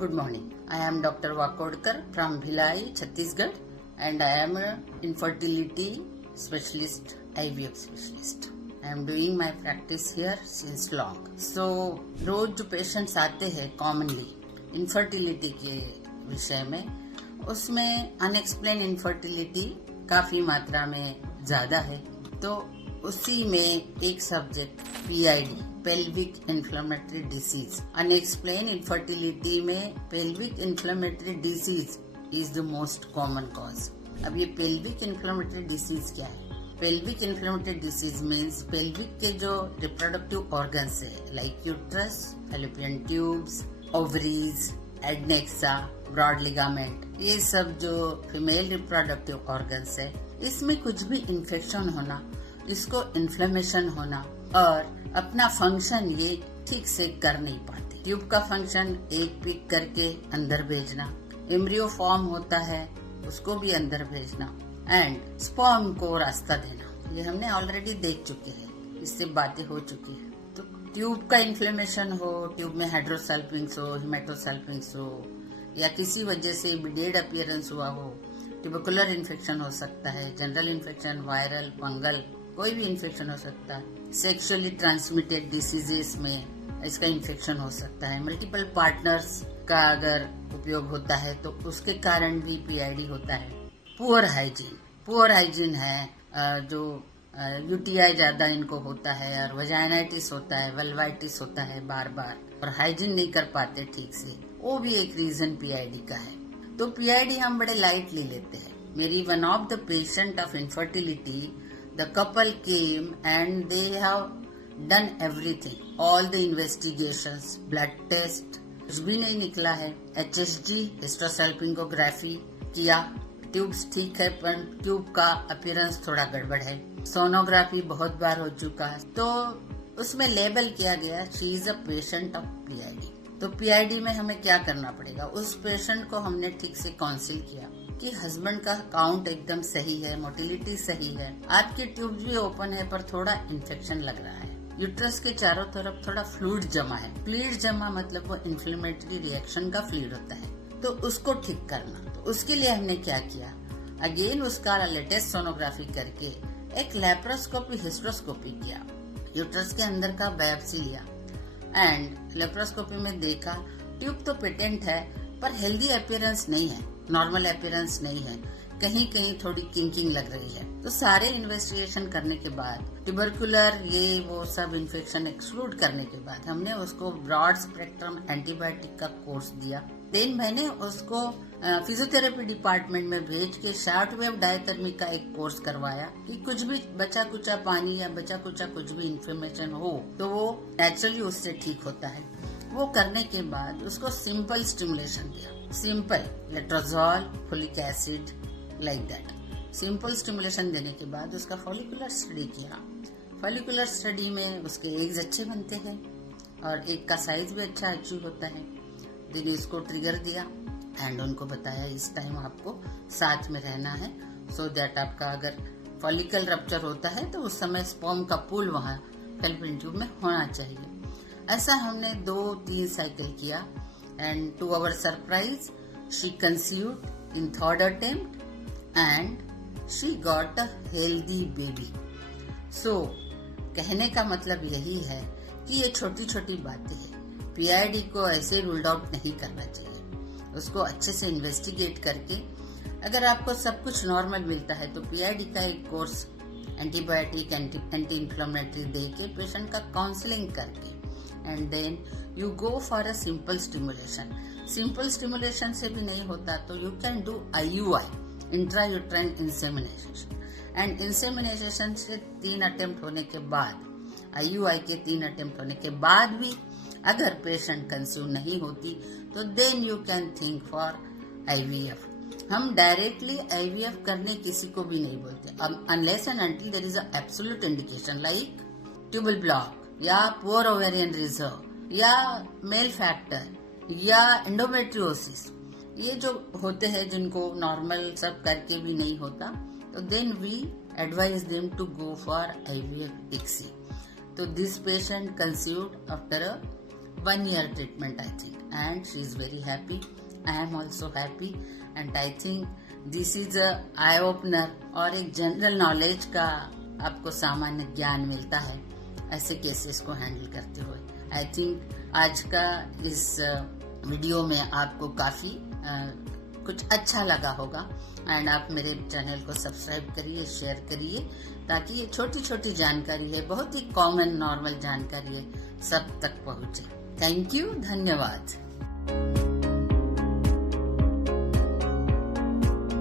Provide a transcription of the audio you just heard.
Good morning. I am Dr. Wakodkar from Bhilai, Chhattisgarh, and I am an infertility specialist, IVF specialist. I am doing my practice here since long. So, रोज जो patients आते हैं commonly infertility के विषय में, उसमें unexplained infertility काफी मात्रा में ज्यादा है। तो उसी में एक subject PID, pelvic inflammatory disease, unexplain infertility में pelvic inflammatory disease is the most common cause. अब ये पेल्विक इन्फ्लेमेटरी डिसीज क्या है? Pelvic inflammatory disease means pelvic के जो रिप्रोडक्टिव ऑर्गन्स है, like uterus, fallopian tubes, ovaries, adnexa, broad ligament, ये सब जो फीमेल रिप्रोडक्टिव ऑर्गन्स है, इसमें कुछ भी इन्फेक्शन होना, इसको इन्फ्लेमेशन होना और अपना फंक्शन ये ठीक से कर नहीं पाते। ट्यूब का फंक्शन एक पिक करके अंदर भेजना, एम्ब्रियो फॉर्म होता है उसको भी अंदर भेजना, एंड स्पर्म को रास्ता देना। ये हमने ऑलरेडी देख चुके हैं, इससे बातें हो चुकी है। तो ट्यूब का इन्फ्लेमेशन हो, ट्यूब में हाइड्रोसल्फिंग्स हो, हिमेटोसल्फिंग्स हो, या किसी वजह से बिडेड अपीयरेंस हुआ हो, ट्यूबरकुलर इन्फेक्शन हो सकता है, जनरल इन्फेक्शन, वायरल, फंगल, कोई भी इन्फेक्शन हो सकता है। सेक्सुअली ट्रांसमिटेड डिसीजेस में इसका इन्फेक्शन हो सकता है। मल्टीपल पार्टनर्स का अगर उपयोग होता है तो उसके कारण भी PID होता है। पुअर हाइजीन है, जो UTI ज्यादा इनको होता है, और वजाइनाइटिस होता है, वल्वाइटिस होता है बार बार, और हाइजीन नहीं कर पाते ठीक से, वो भी एक रीजन PID का है। तो PID हम बड़े लाइटली लेते हैं। मेरी one of the patient of infertility, the couple came and they have done everything, all the investigations, blood test, कुछ भी नहीं निकला है। HSG, हिस्टोसल्पिंगोग्राफी किया, ट्यूब्स ठीक है पर ट्यूब का अपीयरेंस थोड़ा गड़बड़ है। सोनोग्राफी बहुत बार हो चुका है, तो उसमें लेबल किया गया she is a patient of PID। तो PID में हमें क्या करना पड़ेगा? उस पेशेंट को हमने ठीक से काउंसिल किया कि हस्बैंड का काउंट एकदम सही है, मोटिलिटी सही है, आपकी ट्यूब्स भी ओपन है पर थोड़ा इन्फेक्शन लग रहा है, यूट्रस के चारों तरफ थोड़ा फ्लूइड जमा है। फ्लूइड जमा मतलब वो इन्फ्लेमेटरी रिएक्शन का फ्लूइड होता है, तो उसको ठीक करना। तो उसके लिए हमने क्या किया? अगेन उसका लेटेस्ट सोनोग्राफी करके एक लेप्रोस्कोपी, हिस्ट्रोस्कोपी किया, यूट्रस के अंदर का बायोप्सी लिया, एंड लेप्रोस्कोपी में देखा ट्यूब तो पेटेंट है पर हेल्दी अपीयरेंस नहीं है, नॉर्मल अपीयरेंस नहीं है, कहीं कहीं थोड़ी किंकिंग लग रही है। तो सारे इन्वेस्टिगेशन करने के बाद, ट्यूबरकुलर ये वो सब इन्फेक्शन एक्सक्लूड करने के बाद, हमने उसको ब्रॉड स्पेक्ट्रम एंटीबायोटिक का कोर्स दिया। देन मैंने उसको फिजियोथेरेपी डिपार्टमेंट में भेज के शॉर्ट वेव डायथर्मी का एक कोर्स करवाया कि कुछ भी बचा कुचा पानी या बचा कुचा कुछ भी इन्फ्लेमेशन हो तो वो नेचुरली उससे ठीक होता है। वो करने के बाद उसको सिंपल स्टिमुलेशन दिया, simple letrozole, folic acid, like that. Simple stimulation देने के बाद उसका फॉलिकुलर स्टडी किया। फॉलिकुलर स्टडी में उसके एग्स अच्छे बनते हैं और एक का साइज भी अच्छा अचीव होता है। दिन इसको ट्रिगर दिया एंड उनको बताया इस टाइम आपको साथ में रहना है, सो दैट आपका अगर फॉलिकल रप्चर होता है तो उस समय स्पर्म का पूल वहाँ फैलोपियन ट्यूब में होना चाहिए। ऐसा हमने 2-3 साइकिल किया, and to our surprise she conceived in third attempt and she got a healthy baby. So कहने का मतलब यही है कि ये छोटी छोटी बातें हैं, PID को ऐसे रूल्ड आउट नहीं करना चाहिए। उसको अच्छे से इन्वेस्टिगेट करके अगर आपको सब कुछ नॉर्मल मिलता है तो PID का एक कोर्स एंटीबायोटिक, एंटी इन्फ्लेमेटरी दे के पेशेंट का काउंसलिंग करके, and then you go for a simple stimulation. Simple stimulation से भी नहीं होता तो you can do IUI, intrauterine insemination, and insemination से 3 अटेम्प्ट होने के बाद, IUI के 3 अटेम्प्ट होने के बाद भी अगर पेशेंट कंसीव नहीं होती तो then you can think for IVF। हम डायरेक्टली IVF करने किसी को भी नहीं बोलते, unless and until there is a absolute indication like tubal block या पुअर ओवेरियन रिजर्व या मेल फैक्टर या एंडोमेट्रियोसिस, ये जो होते हैं जिनको नॉर्मल सब करके भी नहीं होता, तो then we advise them to go for IVF ICSI। तो this patient conceived after 1 year treatment, I think, and she is very happy. I am also happy, and I think this is a eye opener और एक general knowledge का आपको सामान्य ज्ञान मिलता है ऐसे केसेस को हैंडल करते हुए. आई थिंक आज का इस वीडियो में आपको काफी कुछ अच्छा लगा होगा, एंड आप मेरे चैनल को सब्सक्राइब करिए, शेयर करिए, ताकि ये छोटी छोटी जानकारी है, बहुत ही कॉमन नॉर्मल जानकारी है, सब तक पहुंचे. थैंक यू, धन्यवाद.